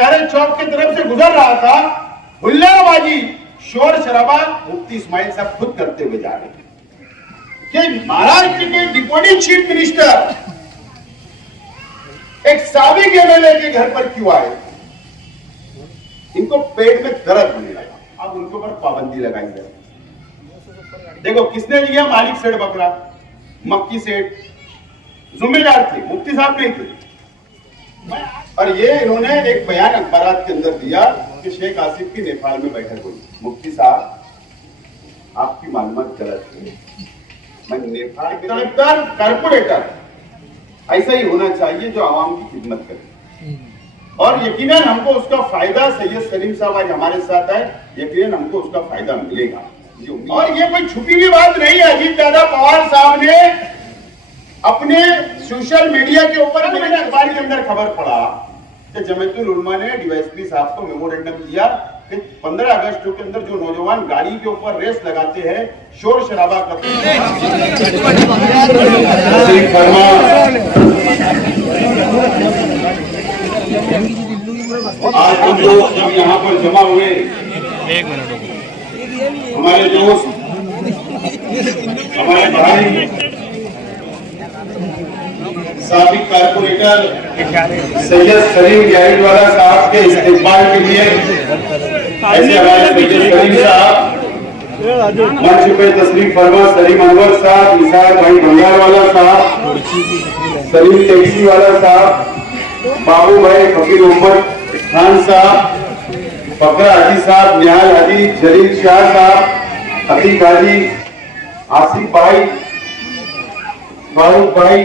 मशारे चौक की तरफ से गुजर रहा था, हुल्लड़बाजी शोर शराबा मुफ्ती इस्माइल साहब खुद करते हुए जा रहे थे कि महाराष्ट्र के डिप्टी चीफ मिनिस्टर एक साबिक एमएलए के घर पर क्यों आए। इनको पेट में दर्द होने लगा, अब उनके ऊपर पाबंदी लगाई जाए। देखो किसने लिया, मालिक सेठ बकरा, मक्की सेठ जिम्मेदार थे, मुफ्ती साहब नहीं थे। और ये इन्होंने एक बयान अखबारात के अंदर दिया कि शेख आसिफ की नेपाल में बैठक हुई। मुफ्ती साहब आपकी मालूमात गलत है, मैं नेपाल के तड़कदार कारपोरेटर ऐसा ही होना चाहिए जो आवाम की खिदमत करे, और यकीनन हमको उसका फायदा, सैयद सलीम साहब आज हमारे साथ आए, यकीनन हमको उसका फायदा मिलेगा। और ये कोई छुपी हुई बात नहीं है। अजीत दादा पवार साहब ने अपने सोशल मीडिया के ऊपर, मैंने अखबार के अंदर खबर पढ़ा कि जमीयतुल उलमा ने डीवाईएसपी साहब को मेमोरेंडम दिया कि 15 अगस्त के अंदर जो नौजवान गाड़ी के ऊपर रेस लगाते हैं, शोर शराबा करते हैं, आज हम लोग जब यहाँ पर जमा हुए, हमारे दोस्त, हमारे भाई, साबिक कारपोरेटर सैयद सलीम जाहिदवाला साहब के इस्तेमाल के लिए ऐसे हमारे सैयद सलीम साहब मंच पे तशरीफ फरमा, सलीम अनवर साहब, निसार भाई बंगारवाला साहब, सलीम टैक्सी वाला साहब, बाबू भाई फकीर उम्मत खान साहब, फकरा हाजी साहब, निहाल हाजी, जलील शाह साहब, अतीक हाजी, आसिफ भाई, फारूक भाई,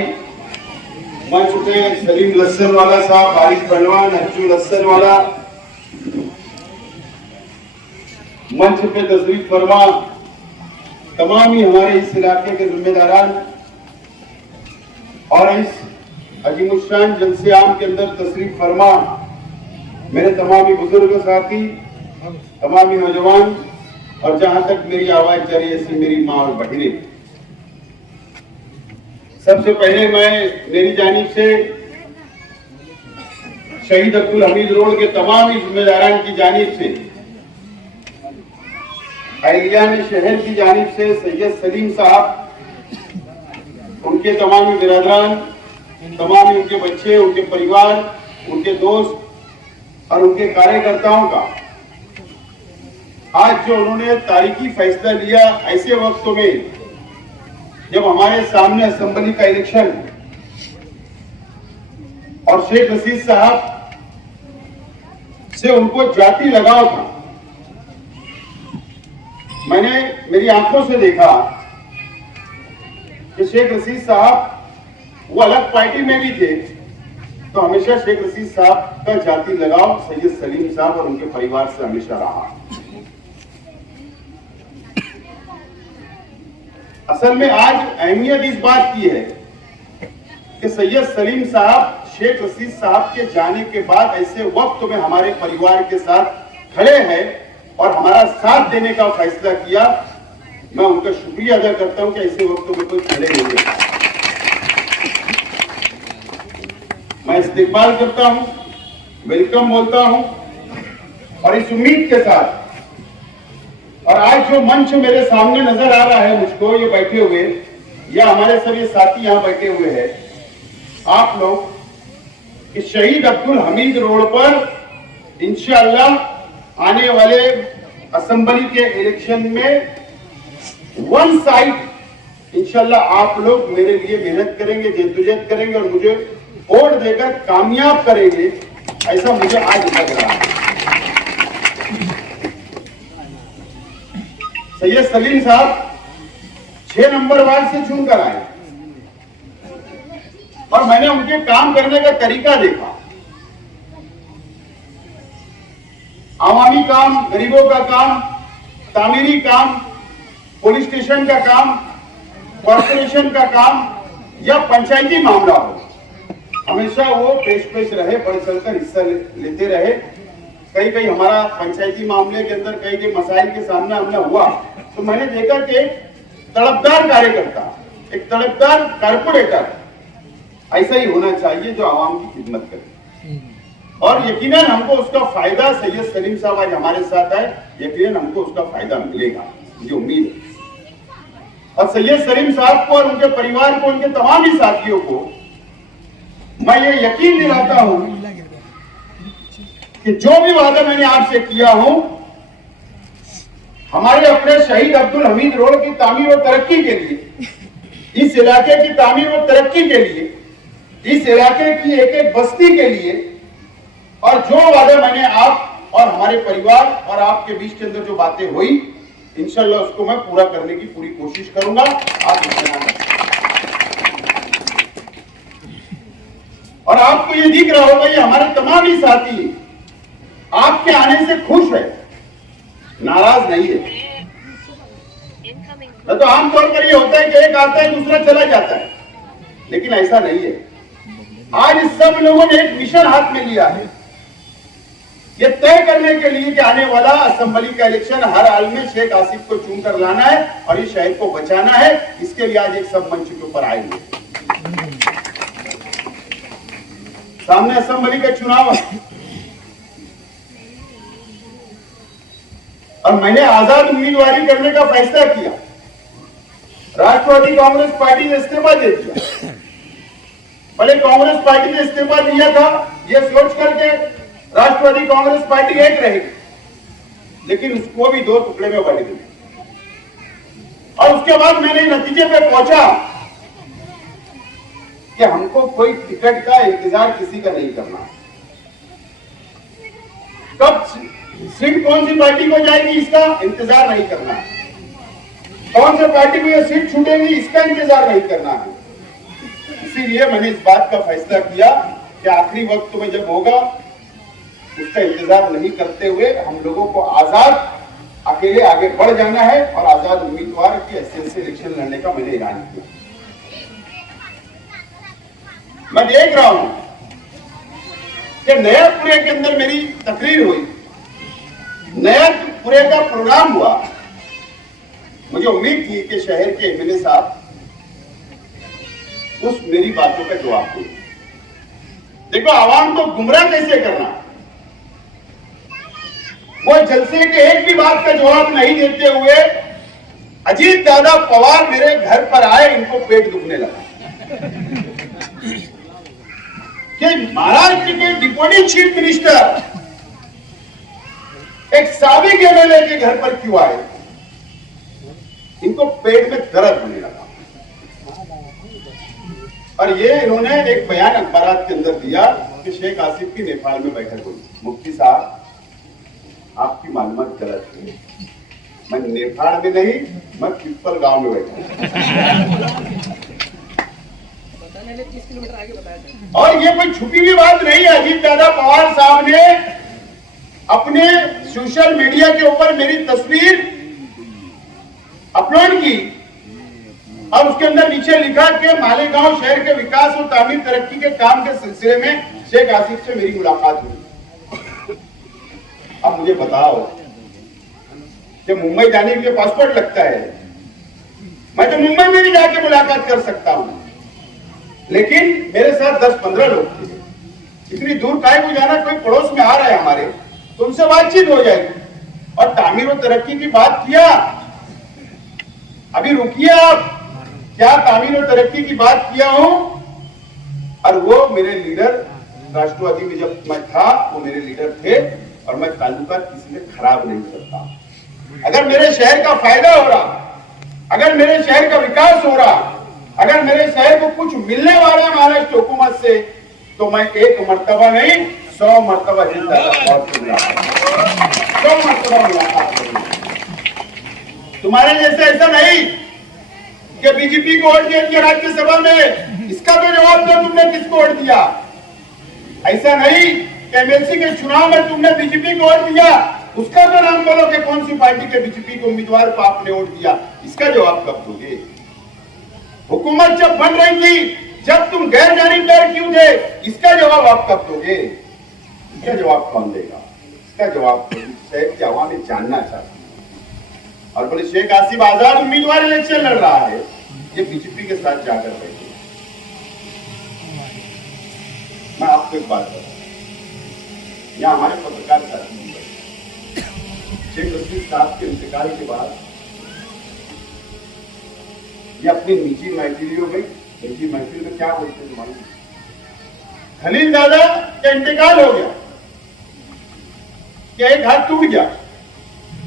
मंच पे सलीम लस्सन वाला साहब, बारिश पहलवान, अच्छू लस्सन वाला, मंच पे तशरीफ फरमा तमाम ही हमारे इस इलाके के जिम्मेदारान, और इस अजीमुशान जलसे आम के अंदर तशरीफ फरमा मेरे तमाम ही बुजुर्ग साथी, तमाम ही नौजवान, और जहां तक मेरी आवाज जा रही है ऐसी मेरी माँ और बहनें, सबसे पहले मैं मेरी जानिब से शहीद अब्दुल हमीद रोड के तमाम ही जिम्मेदारान की जानिब से, अहलियान शहर की जानिब से सैयद सलीम साहब, उनके तमाम ही बिरादरान, तमाम ही उनके बच्चे, उनके परिवार, उनके दोस्त और उनके कार्यकर्ताओं का आज जो उन्होंने तारीखी फैसला लिया, ऐसे वक्तों में जब हमारे सामने असेंबली का इलेक्शन और शेख रशीद साहब से उनको जाति लगाव था, मैंने मेरी आंखों से देखा कि शेख रशीद साहब वो अलग पार्टी में भी थे, तो हमेशा शेख रशीद साहब का जाति लगाव सैयद सलीम साहब और उनके परिवार से हमेशा रहा। असल में आज अहमियत इस बात की है कि सैयद सलीम साहब शेख रशीद साहब के जाने के बाद ऐसे वक्त में हमारे परिवार के साथ खड़े हैं और हमारा साथ देने का फैसला किया। मैं उनका शुक्रिया अदा करता हूं कि ऐसे वक्तों में कोई खड़े नहीं है। मैं इस्तेमाल करता हूं, वेलकम बोलता हूं, और इस उम्मीद के साथ, और आज जो मंच मेरे सामने नजर आ रहा है मुझको, ये बैठे हुए या हमारे सभी साथी यहाँ बैठे हुए हैं, आप लोग इस शहीद अब्दुल हमीद रोड पर इंशाअल्लाह आने वाले असेंबली के इलेक्शन में वन साइड इंशाअल्लाह आप लोग मेरे लिए मेहनत करेंगे, जद्दोजहद करेंगे और मुझे वोट देकर कामयाब करेंगे, ऐसा मुझे आज लग रहा है। सैयद सलीम साहब 6 नंबर वार्ड से चुनकर आए और मैंने उनके काम करने का तरीका देखा। आवामी काम, गरीबों का काम, तामीरी काम, पुलिस स्टेशन का काम, कॉर्पोरेशन का काम या पंचायती मामला हो, हमेशा वो पेश रहे, बढ़ चढ़कर हिस्सा लेते रहे। कई हमारा पंचायती मामले के अंदर कई मसाइल के सामना हमने हुआ, तो मैंने देखा कि एक तड़पदार कार्यकर्ता, एक तड़पदार कारपोरेटर ऐसा ही होना चाहिए जो आवाम की खिदमत करे। और यकीनन हमको उसका फायदा, सैयद सलीम साहब आज हमारे साथ है, यकीनन हमको उसका फायदा मिलेगा, मुझे उम्मीद है। और सैयद सलीम साहब को और उनके परिवार को, उनके तमाम ही साथियों को मैं ये यकीन दिलाता हूं कि जो भी वादा मैंने आपसे किया हूं, हमारे अपने शहीद अब्दुल हमीद रोड की तामीर और तरक्की के लिए, इस इलाके की तामीर और तरक्की के लिए, इस इलाके की एक एक बस्ती के लिए, और जो वादा मैंने आप और हमारे परिवार और आपके बीच के अंदर जो बातें हुई, इंशाल्लाह उसको मैं पूरा करने की पूरी कोशिश करूंगा। आप और आपको ये दिख रहा होगा, ये हमारे तमाम ही साथी आपके आने से खुश है, नाराज नहीं है। तो आमतौर पर ये होता है कि एक आता है दूसरा चला जाता है, लेकिन ऐसा नहीं है। आज सब लोगों ने एक मिशन हाथ में लिया है, ये तय करने के लिए कि आने वाला असेंबली का इलेक्शन हर हाल में शेख आसिफ को चुनकर लाना है और इस शहर को बचाना है। इसके लिए आज एक सब मंच के ऊपर आएंगे। सामने असेंबली का चुनाव है और मैंने आजाद उम्मीदवारी करने का फैसला किया। राष्ट्रवादी कांग्रेस पार्टी ने इस्तीफा दे दिया। पहले कांग्रेस पार्टी ने इस्तीफा दिया था यह सोच करके राष्ट्रवादी कांग्रेस पार्टी एक रहेगी, लेकिन उसको भी दो टुकड़े में बांट दी। और उसके बाद मैंने नतीजे पे पहुंचा कि हमको कोई टिकट का इंतजार किसी का नहीं करना। कब सीट कौन सी पार्टी को जाएगी इसका इंतजार नहीं करना, कौन सी पार्टी को यह सीट छूटेगी इसका इंतजार नहीं करना है। इसीलिए मैंने इस बात का फैसला किया कि आखिरी वक्त में जब होगा उसका इंतजार नहीं करते हुए हम लोगों को आजाद अकेले आगे बढ़ जाना है और आजाद उम्मीदवार की हैसियत से इलेक्शन लड़ने का मैंने ऐलान किया। मैं देख रहा हूं कि नयापुरे के अंदर मेरी तकरीर हुई, नयापुरे का प्रोग्राम हुआ। मुझे उम्मीद थी कि शहर के एमएलए साहब उस मेरी बातों का जवाब दें। देखो, आवाम को गुमराह कैसे करना, वो जलसे के एक भी बात का जवाब नहीं देते हुए अजीत दादा पवार मेरे घर पर आए, इनको पेट दुखने लगा कि महाराष्ट्र के डिप्टी चीफ मिनिस्टर एक साबिक एमएलए के घर पर क्यों आए, इनको पेट में दर्द होने लगा। और ये इन्होंने एक बयान अखबारात के अंदर दिया कि शेख आसिफ की नेपाल में बैठक हुई। मुफ्ती साहब, आपकी मालूमात गलत है, मैं नेपाल में नहीं, मैं पिपल गांव में बैठा। और ये कोई छुपी हुई बात नहीं है। अजीत दादा पवार साहब ने अपने सोशल मीडिया के ऊपर मेरी तस्वीर अपलोड की और उसके अंदर नीचे लिखा कि मालेगांव शहर के विकास और तामीर तरक्की के काम के सिलसिले में शेख आसिफ से मेरी मुलाकात हुई। अब मुझे बताओ कि मुंबई जाने के लिए पासपोर्ट लगता है, मैं तो मुंबई में भी जाके मुलाकात कर सकता हूं, लेकिन मेरे साथ 10-15 लोग थे। इतनी दूर काहे को जाना, कोई पड़ोस में आ रहा है हमारे, तो उनसे बातचीत हो जाएगी। और तामीर और तरक्की की बात किया, अभी रुकिए आप, क्या तामीर और तरक्की की बात किया हूं। और वो मेरे लीडर, राष्ट्रवादी में जब मैं था वो मेरे लीडर थे और मैं ताल्लुकात किसी से खराब नहीं करता। अगर मेरे शहर का फायदा हो रहा, अगर मेरे शहर का विकास हो रहा, अगर मेरे शहर को कुछ मिलने वाला है महाराष्ट्र हुकूमत से, तो मैं एक मर्तबा नहीं 100 मर्तबा जिंदा 100 मर्तबा मुलाकात करूंगा। तुम्हारे जैसे ऐसा नहीं कि बीजेपी को वोट दिया राज्यसभा में, इसका तो जवाब दो, तुमने किसको वोट दिया। ऐसा नहीं कि एमएलसी के चुनाव में तुमने बीजेपी को वोट दिया, उसका तो नाम बोलो कि कौन सी पार्टी के बीजेपी के उम्मीदवार को आपने वोट दिया, इसका जवाब कब दोगे। हुकूमत जब बन रही थी, जब तुम गैर जानीबदार क्यों थे, इसका जवाब आप कब दोगे। इसका जवाब कौन देगा, इसका जवाब शहर की आवाम जानना चाहती है। और बोले शेख आसिफ आजाद उम्मीदवार इलेक्शन लड़ रहा है, ये बीजेपी के साथ जाकर बैठे। मैं आपको एक बात बताऊं, या हमारे पत्रकार साथी शेख रशीद साहब के इंतकाल के बाद ये अपनी निजी महफिलों में क्या बोलते हैं मालूम? खलील दादा का इंतकाल हो गया, क्या एक हाथ टूट गया।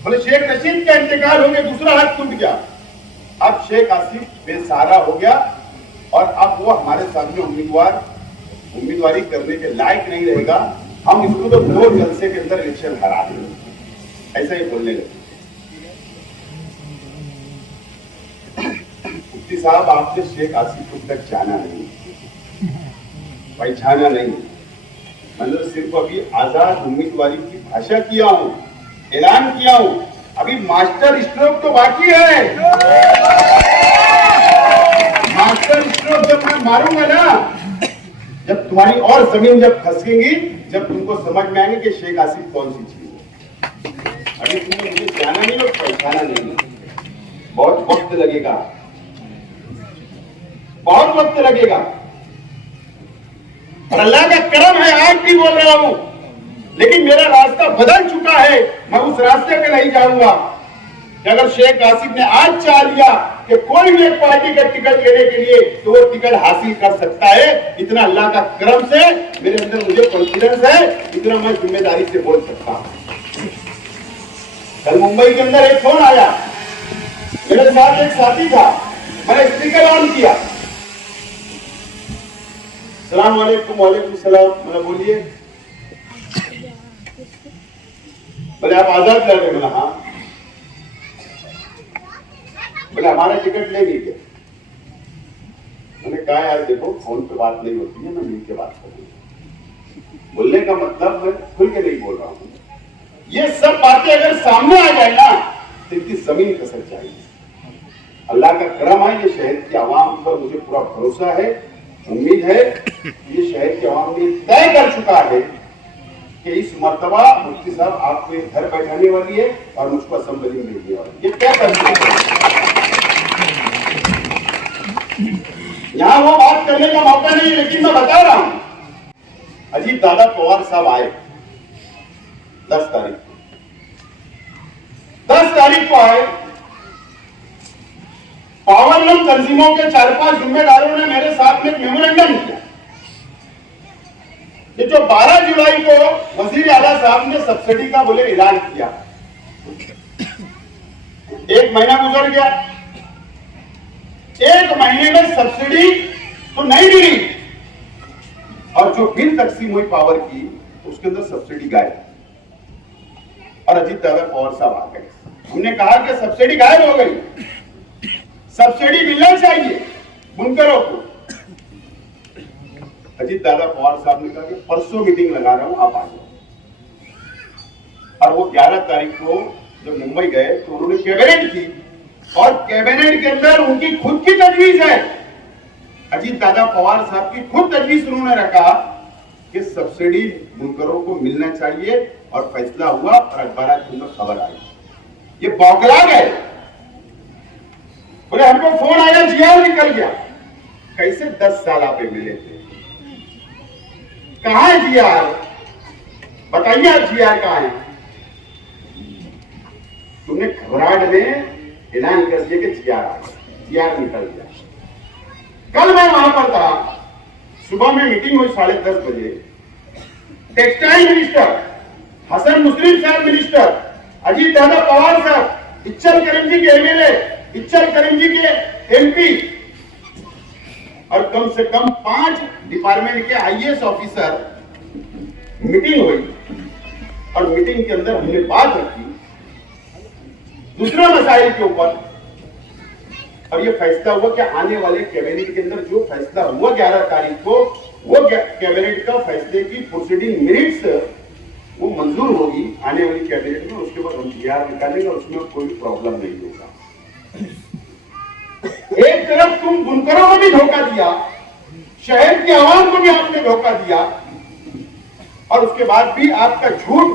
बोले शेख रशीद का इंतकाल हो गया, दूसरा हाथ टूट गया। अब शेख आसिफ बेसहारा हो गया और अब वो हमारे सामने उम्मीदवारी करने के लायक नहीं रहेगा। हम इसको तो 2 जलसे के अंदर इलेक्शन हरा देंगे, ऐसा ही बोलने लगे। मुफ्ती साहब, आपने शेख आसिफ को तक जाना नहीं, पहचाना नहीं। मतलब सिर्फ अभी आजाद उम्मीदवारी की भाषा किया हूं, ऐलान किया हूं, अभी मास्टर स्ट्रोक तो बाकी है। मास्टर स्ट्रोक जब मैं मारूंगा ना, जब तुम्हारी और जमीन जब खसकेंगी, जब तुमको समझ में आएंगे कि शेख आसिफ कौन सी चीज है। अभी तुमने मुझे जाना नहीं और पहचाना नहीं, बहुत वक्त लगेगा, बहुत वक्त लगेगा। और अल्लाह का करम है, आज भी बोल रहा हूं, लेकिन मेरा रास्ता बदल चुका है। मैं उस रास्ते पे नहीं जाऊंगा कि अगर शेख आसिफ ने आज चाह लिया कि कोई भी एक पार्टी का टिकट लेने के लिए, तो वो टिकट हासिल कर सकता है। इतना अल्लाह का करम से मेरे अंदर मुझे कॉन्फिडेंस है, इतना मैं जिम्मेदारी से बोल सकता हूं। कल मुंबई के अंदर एक फोन आया, मेरे साथ एक साथी था, मैंने स्पीकर ऑन किया, सलाम वालेकुम। वालेकुम सलाम। मैंने बोलिए, बोले आप आजाद लड़ रहे? बोला हाँ। बोले हमारा टिकट ले लीजिए। मैंने कहा यार देखो, फोन पे बात नहीं होती है, मैं मिल के बात करूंगा। बोलने का मतलब मैं खुल के नहीं बोल रहा हूं। ये सब बातें अगर सामने आ जाए ना, तो इनकी जमीन खसक जाएगी। अल्लाह का करम है, ये शहर की आवाम पर मुझे पूरा भरोसा है, उम्मीद है। ये शहर की आवाम ने तय कर चुका है कि इस मर्तबा मुफ्ती साहब आपको घर बैठाने वाली है और मुझको असेंबली में भेजने वाली है। ये तय कर चुका है। यहां वो बात करने का मौका नहीं, लेकिन मैं बता रहा हूं, अजीत दादा पवार साहब आए 10 तारीख को आए। पावरलूम तंजीमों के 4-5 जिम्मेदारों ने मेरे साथ में मेमोरेंडम किया कि जो 12 जुलाई को वजीर आला साहब ने सब्सिडी का बोले ऐलान किया, 1 महीना गुजर गया, 1 महीने में सब्सिडी तो नहीं मिली, और जो बिल तकसीम हुई पावर की, उसके अंदर सब्सिडी गायब। और अजीत दादा पवार साहब आ गए। हमने कहा कि सब्सिडी गायब हो गई, सब्सिडी मिलना चाहिए बुनकरों को। अजीत दादा पवार साहब ने कहा कि परसों मीटिंग लगा रहा हूं, आप आ जाओ। और वो 11 तारीख को जब मुंबई गए तो उन्होंने कैबिनेट की, और कैबिनेट के अंदर उनकी खुद की तजवीज है। अजीत दादा पवार साहब की खुद तजवीज उन्होंने रखा कि सब्सिडी बुनकरों को मिलना चाहिए, और फैसला हुआ और अखबार के अंदर खबर आई। ये बौखला गए, बोले हमको फोन आया, जीआर निकल गया। कैसे 10 साल आप मिले थे, कहां है जीआर? बताइए आप, जीआर कहां है? तुमने घबराहट में ऐलान कर दिया कि जीआर आ गया, जीआर निकल गया। कल मैं वहां पर था, सुबह में मीटिंग हुई 10:30 बजे। टेक्सटाइल मिनिस्टर हसन मुस्लिम साहब मिनिस्टर, अजीत दादा पवार साहब, इच्चल करीमजी के एमएलए, इच्चल करीमजी के एमपी, और कम से कम 5 डिपार्टमेंट के आईएएस ऑफिसर मीटिंग हुई। और मीटिंग के अंदर हमने बात रखी दूसरे मसाइल के ऊपर, और ये फैसला हुआ कि आने वाले कैबिनेट के अंदर जो फैसला हुआ 11 तारीख को, वो कैबिनेट का फैसले की प्रोसीडिंग मिनट्स वो मंजूर होगी आने वाली कैबिनेट में। उसके बाद हम जीआर निकालेंगे और उसमें कोई प्रॉब्लम नहीं होगा। एक तरफ तुम बुनकरों को भी धोखा दिया, शहर की आवाम को भी आपने धोखा दिया, और उसके बाद भी आपका झूठ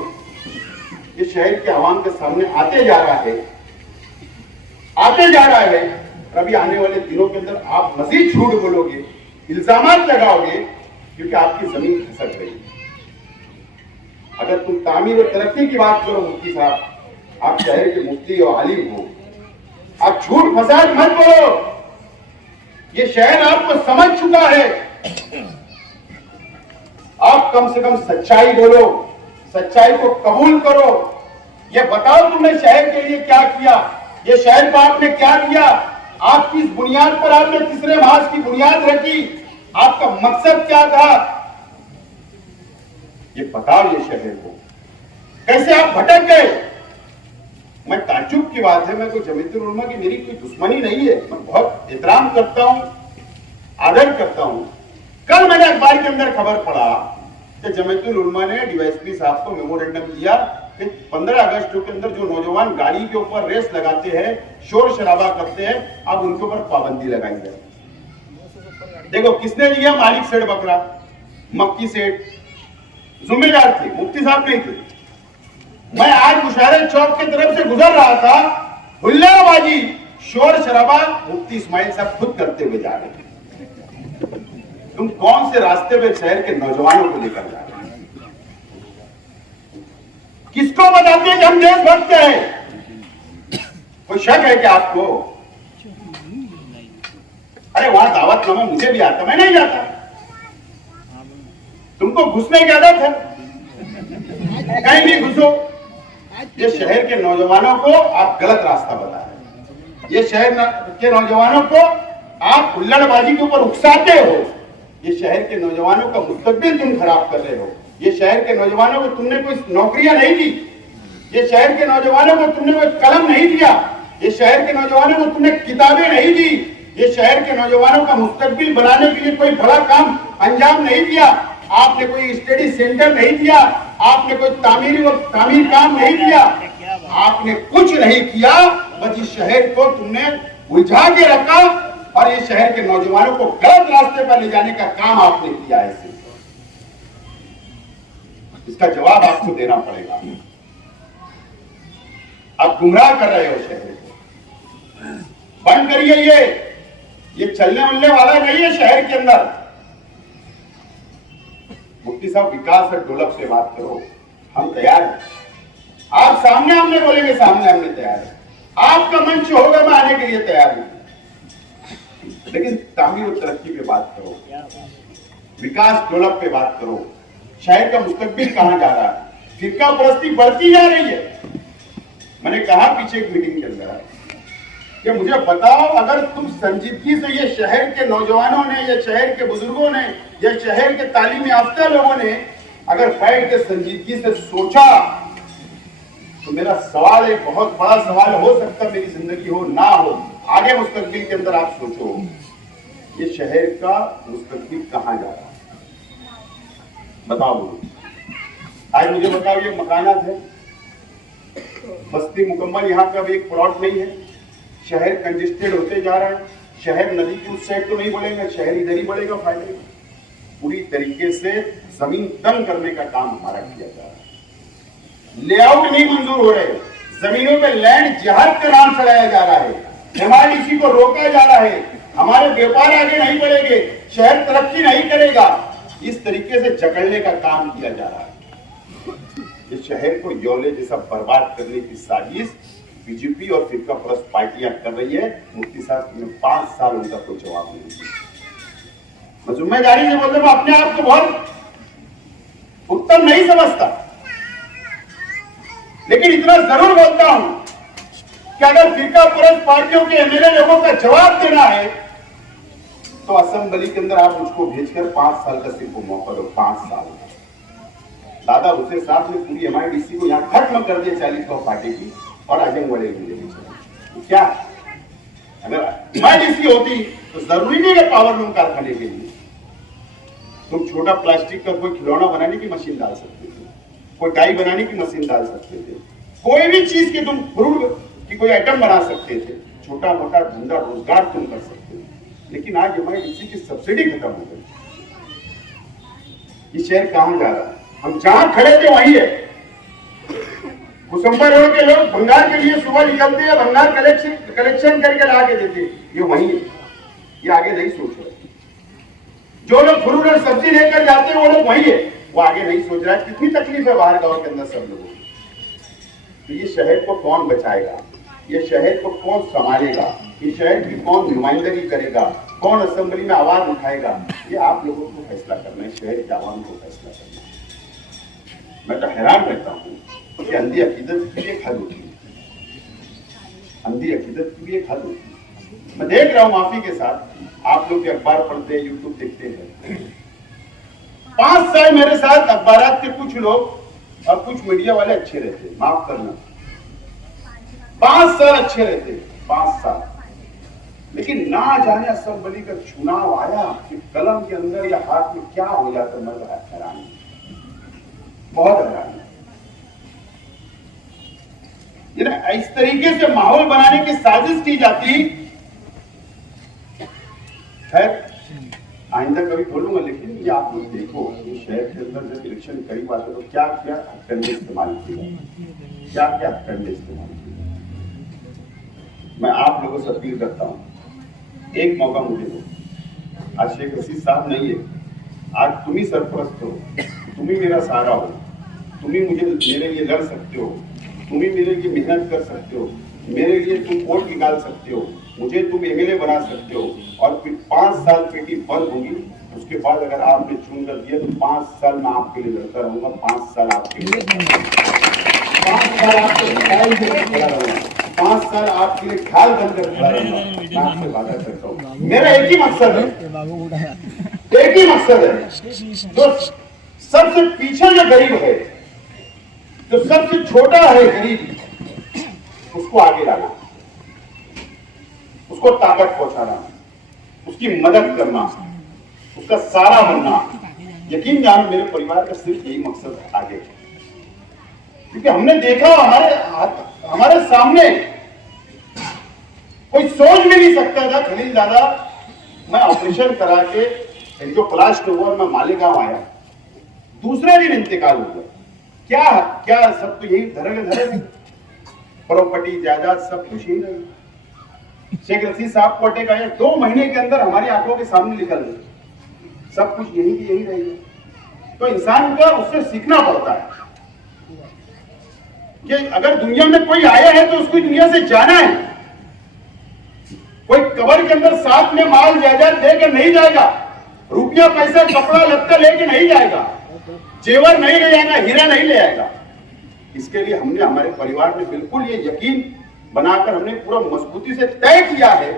ये शहर के आवाम के सामने आते जा रहा है, आते जा रहा है। और अभी आने वाले दिनों के अंदर आप मजीद झूठ बोलोगे, इल्जामात लगाओगे, क्योंकि आपकी जमीन खसक गई। अगर तुम तामीर और तरक्की की बात करो मुफ्ती साहब, आप शहर के मुफ्ती और आलिम हो, आप झूठ फसाद मत बोलो। ये शहर आपको समझ चुका है। आप कम से कम सच्चाई बोलो, सच्चाई को कबूल करो। ये बताओ तुमने शहर के लिए क्या किया, ये शहर को आपने क्या किया, आप किस बुनियाद पर आपने तीसरे महाज की बुनियाद रखी, आपका मकसद क्या था, ये बताओ। ये शहर को कैसे आप भटक गए। मैं ताज्जुब की बात है, मैं कोई जमीयतुल उलमा की मेरी कोई दुश्मनी नहीं है, मैं बहुत एहतराम करता हूं, आदर करता हूं। कल मैंने अखबार के अंदर खबर पढ़ा कि जमीयतुल उलमा ने डीवाईएसपी साहब को मेमोरेंडम दिया कि 15 अगस्त के अंदर जो नौजवान गाड़ी के ऊपर रेस लगाते हैं, शोर शराबा करते हैं, अब उनके ऊपर पाबंदी लगाई जाए। देखो किसने दिया, मालिक सेठ बकरा, मक्की सेठ जिम्मेदार थे, मुफ्ती साहब नहीं थे। मैं आज मुशाहिर चौक की तरफ से गुजर रहा था, हुल्लाबाजी शोर शराबा मुफ्ती इस्माइल साहब खुद करते हुए जा रहे थे। तुम कौन से रास्ते पे शहर के नौजवानों को लेकर जा रहे हो? किसको बताते हैं कि हम देशभक्त हैं? कोई शक है क्या आपको? अरे वहां दावतनामा मुझे भी आता, मैं नहीं जाता। तुमको घुसने की आदत है, कहीं भी घुसो। ये शहर के नौजवानों को आप गलत रास्ता बता रहे हैं। ये शहर के नौजवानों को आप हुल्लड़बाजी के ऊपर उकसाते हो। ये शहर के नौजवानों का मुस्तकबिल तुम खराब कर रहे हो। ये शहर के नौजवानों को तुमने कोई नौकरियां नहीं दी, ये शहर के नौजवानों को तुमने कोई कलम नहीं दिया, ये शहर के नौजवानों को तुमने किताबें नहीं दी, ये शहर के नौजवानों का मुस्तकबिल बनाने के लिए कोई बड़ा काम अंजाम नहीं दिया। आपने कोई स्टडी सेंटर नहीं दिया, आपने कोई तामीर काम नहीं दिया, आपने कुछ नहीं किया। बस इस शहर को तुमने उलझा के रखा और ये शहर के नौजवानों को गलत रास्ते पर ले जाने का काम आपने किया है। इसका जवाब आपको देना पड़ेगा। आप गुमराह कर रहे हो शहर को। बंद करिए ये चलने मिलने वाला नहीं है शहर के अंदर। मुफ्ती साहब विकास और डेवलप से बात करो, हम तैयार हैं। आप सामने हमने बोलेंगे, सामने हमने तैयार है। आपका मंच होगा, मैं आने के लिए तैयार हूं। लेकिन तामीर और तरक्की पे बात करो, विकास डेवलप पे बात करो। शहर का मुस्तकबिल कहां जा रहा है? फिरका परस्ती बढ़ती जा रही है। मैंने कहा पीछे एक मीटिंग के अंदर कि मुझे बताओ, अगर तुम संजीदगी से ये शहर के नौजवानों ने, ये शहर के बुजुर्गों ने, ये शहर के तालीम याफ्ता लोगों ने अगर बैठ के संजीदगी से सोचा, तो मेरा सवाल एक बहुत बड़ा सवाल हो सकता, मेरी जिंदगी हो ना हो, आगे मुस्तकबिल के अंदर आप सोचो, ये शहर का मुस्तकबिल कहां जा रहा है? बताओ आज मुझे बताओ। ये मकानात है, बस्ती मुकम्मल यहाँ पे अब एक प्लॉट नहीं है। शहर कंजेस्टेड होते जा रहा है। शहर नदी की उस साइड तो नहीं बढ़ेगा, शहर इधर ही बढ़ेगा फायदे। पूरी तरीके से जमीन तंग करने का काम हमारा किया जा रहा है। लेआउट नहीं मंजूर हो रहे, जमीनों पे लैंड जिहाद का नाम चलाया जा रहा है, एमआईडीसी को रोका जा रहा है, हमारे व्यापार आगे नहीं बढ़ेंगे, शहर तरक्की नहीं करेगा। इस तरीके से जकड़ने का काम किया जा रहा है। इस शहर को यौले जैसा बर्बाद करने की साजिश बीजेपी और फिरका परस्त पार्टियां कर रही है। मुफ्ती साहब ने 5 साल उनका कोई जवाब नहीं दिया। मैं जिम्मेदारी से बोलता हूं, अपने आप को बहुत उत्तम नहीं समझता, लेकिन इतना जरूर बोलता हूं कि अगर फिरका परस्त पार्टियों के एमएलए लोगों का जवाब देना है तो असेंबली के अंदर आप मुझको भेजकर 5 साल का सिर्फ मौका दो। 5 साल दादा हुसैन साहब ने पूरी एमआईडीसी को यहाँ खत्म कर दिया 40 को पार्टी की और आजम वाले क्या? अगर एमआईडीसी होती तो जरूरी नहीं है पावर लूम कारखाने के लिए तुम छोटा प्लास्टिक का कोई खिलौना बनाने की मशीन डाल सकते थे, कोई डाई बनाने की मशीन डाल सकते थे, कोई भी चीज की तुम फ्रूट की कोई आइटम बना सकते थे, छोटा मोटा धंधा रोजगार तुम कर सकते थे। लेकिन आज एमआईडीसी की सब्सिडी खत्म हो गई। ये शहर कहां जा रहा है? हम जहां खड़े थे वहीं है। कुसुम्बा रोड के लोग भंगार के लिए सुबह निकलते हैं, भंगार कलेक्शन करके ला के देते, ये वहीं है। ये आगे नहीं सोच रहे। जो लोग फ्रूट और सब्जी लेकर जाते हैं वो लोग वहीं है। वो आगे नहीं सोच रहा है। कितनी तकलीफ है बाहर गांव के अंदर सब लोगों को। तो ये शहर को कौन बचाएगा, ये शहर को कौन संभालेगा, ये शहर की कौन नुमाइंदगी करेगा, कौन असेंबली में आवाज उठाएगा, ये आप लोगों को फैसला करना है, शहर के आवाम को फैसला करना है। मैं तो हैरान रहता हूँ कि अंधी अकीदत की एक हद होती है, अंधी अकीदत की भी एक हद होती है। मैं देख रहा हूँ माफी के साथ, आप लोग अखबार पढ़ते हैं, यूट्यूब देखते हैं। 5 साल मेरे साथ अखबारात के कुछ लोग और कुछ मीडिया वाले अच्छे रहते, माफ करना, 5 साल अच्छे रहते, 5 साल। लेकिन ना जाने असेंबली का चुनाव आया कि कलम के अंदर या हाथ में क्या हो जाता, मैं हैरान, बहुत हैरान। इस तरीके से माहौल बनाने की साजिश की जाती। खैर आइंदा कभी बोलूंगा, लेकिन ये आप लोग देखो, ये शहर के अंदर जब इलेक्शन करीब आते तो क्या क्या हथकंडे इस्तेमाल किए, क्या क्या हथकंडे इस्तेमाल किए। मैं आप लोगों से अपील करता हूँ, एक मौका मुझे दो। आज शेख रशीद साहब नहीं है, आज तुम ही सरपरस्त हो, तुम ही मेरा सहारा हो, तुम ही मेरे लिए लड़ सकते हो, तुम ही मेरे लिए मेहनत कर सकते हो, मेरे लिए तुम वोट निकाल सकते हो, मुझे तुम एमएलए बना सकते हो। और फिर 5 साल पेटी बंद होगी, उसके बाद अगर आपने चुन कर दिया तो 5 साल मैं आपके लिए लड़ता रहूंगा, 5 साल आपके लिए, 5 साल आपके खड़ा रहूंगा, 5 साल आपके लिए ख्याल बनकर खड़ा रहूंगा। मैं आपसे वादा करता हूँ, मेरा एक ही मकसद है, एक ही मकसद है, जो सबसे पीछे जो गरीब है, जो सबसे छोटा है गरीब, उसको आगे लाना, उसको ताकत पहुंचाना, उसकी मदद करना, उसका सहारा बनना। यकीन जानो मेरे परिवार का सिर्फ यही मकसद है आगे, क्योंकि हमने देखा हमारे सामने कोई सोच भी नहीं सकता था। खलील दादा, मैं ऑपरेशन करा के एंजियोप्लास्ट हुआ और मैं मालेगांव आया, दूसरे दिन इंतकाल हो गया। क्या क्या सब तो यही धरे प्रॉपर्टी जायदाद सब कुछ यही रही। शेख रशीद साहब को अटैक आया, 2 महीने के अंदर हमारी आंखों के सामने निकल गए, सब कुछ यही की यही रही। तो इंसान का उससे सीखना पड़ता है कि अगर दुनिया में कोई आया है तो उसको दुनिया से जाना है। कोई कब्र के अंदर साथ में माल जायदाद लेकर नहीं जाएगा, रुपया पैसा कपड़ा लत्ता लेके नहीं जाएगा, जेवर नहीं ले जाएगा, हीरा नहीं ले आएगा। इसके लिए हमने हमारे परिवार में बिल्कुल ये यकीन बनाकर हमने पूरा मजबूती से तय किया है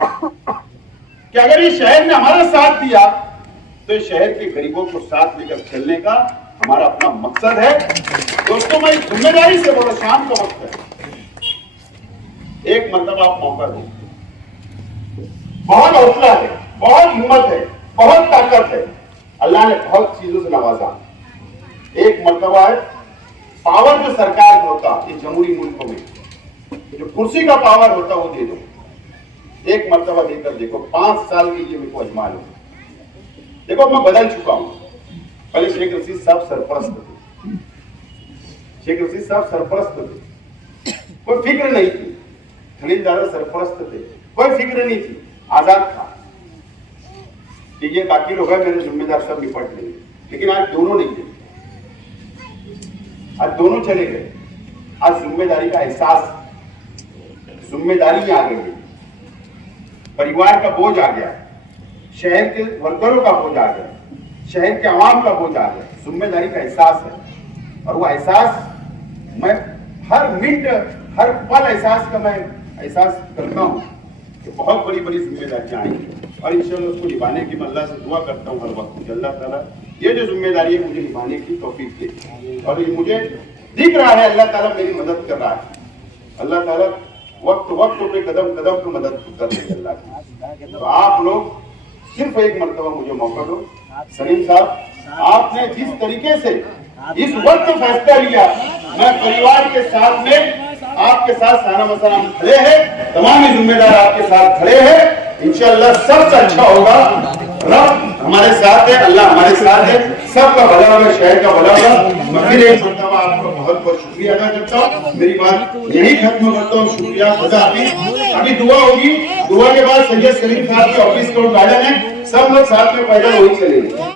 कि अगर ये शहर ने हमारा साथ दिया तो इस शहर के गरीबों को साथ लेकर चलने का हमारा अपना मकसद है। दोस्तों, मैं जिम्मेदारी से बोलो, शाम का वक्त है, एक मतलब आप मौका दो। बहुत हौसला है, बहुत हिम्मत है, बहुत ताकत है, अल्लाह ने बहुत चीजों से नवाजा। एक मर्तबा है, पावर जो सरकार में होता है जमहूरी मुल्कों में, जो कुर्सी का पावर होता वो दे दो, एक मर्तबा देकर देखो, 5 साल के लिए मेरे को अजमा लो। देखो मैं बदल चुका हूं। पहले शेख रशीद साहब सरपरस्त थे, शेख रशीद साहब सरपरस्त थे, कोई फिक्र नहीं थी। खलील दादा सरपरस्त थे, कोई फिक्र नहीं थी, आजाद था कि ये बाकी लोग हैं, मेरे जिम्मेदार सब निपट लेंगे। लेकिन आज दोनों नहीं थे, आज दोनों चले गए। आज जिम्मेदारी का एहसास, जिम्मेदारी आ गई, परिवार का बोझ आ गया, शहर के वर्करों का बोझ आ गया, शहर के आवाम का बोझ आ गया, जिम्मेदारी का एहसास है। और वो एहसास मैं हर मिनट हर पल एहसास करता हूँ कि बहुत बड़ी बड़ी जिम्मेदारियां आएंगी और इंशाल्लाह उसको निभाने की मैं अल्लाह से दुआ करता हूँ हर वक्त। अल्लाह ताला ये जो जिम्मेदारी है मुझे निभाने की तौफीक दे, और ये मुझे दिख रहा है अल्लाह ताला मेरी मदद कर रहा है। अल्लाह ताला वक्त पे कदम कदम पे मदद कर रहे अल्लाह की। तो आप लोग सिर्फ एक मर्तबा मुझे मौका दो। सलीम साहब, आपने जिस तरीके से इस वक्त फैसला लिया, मैं परिवार के साथ में आपके साथ साना मसाना खड़े हैं, तमाम जिम्मेदार आपके साथ खड़े हैं। इंशाअल्लाह सबसे अच्छा होगा। रब हमारे साथ है, अल्लाह हमारे साथ है, सबका भला होगा, शहर का भला होगा। मैं फिर एक मरतबा आपको बहुत बहुत शुक्रिया अदा करता हूँ। मेरी बात यही खत्म करता हूँ। शुक्रिया, खुदा हाफिज। अभी दुआ होगी, दुआ के बाद सैयद सलीम साहब के ऑफिस का उद्घाटन है, सब लोग साथ में पैदल वही चलेंगे।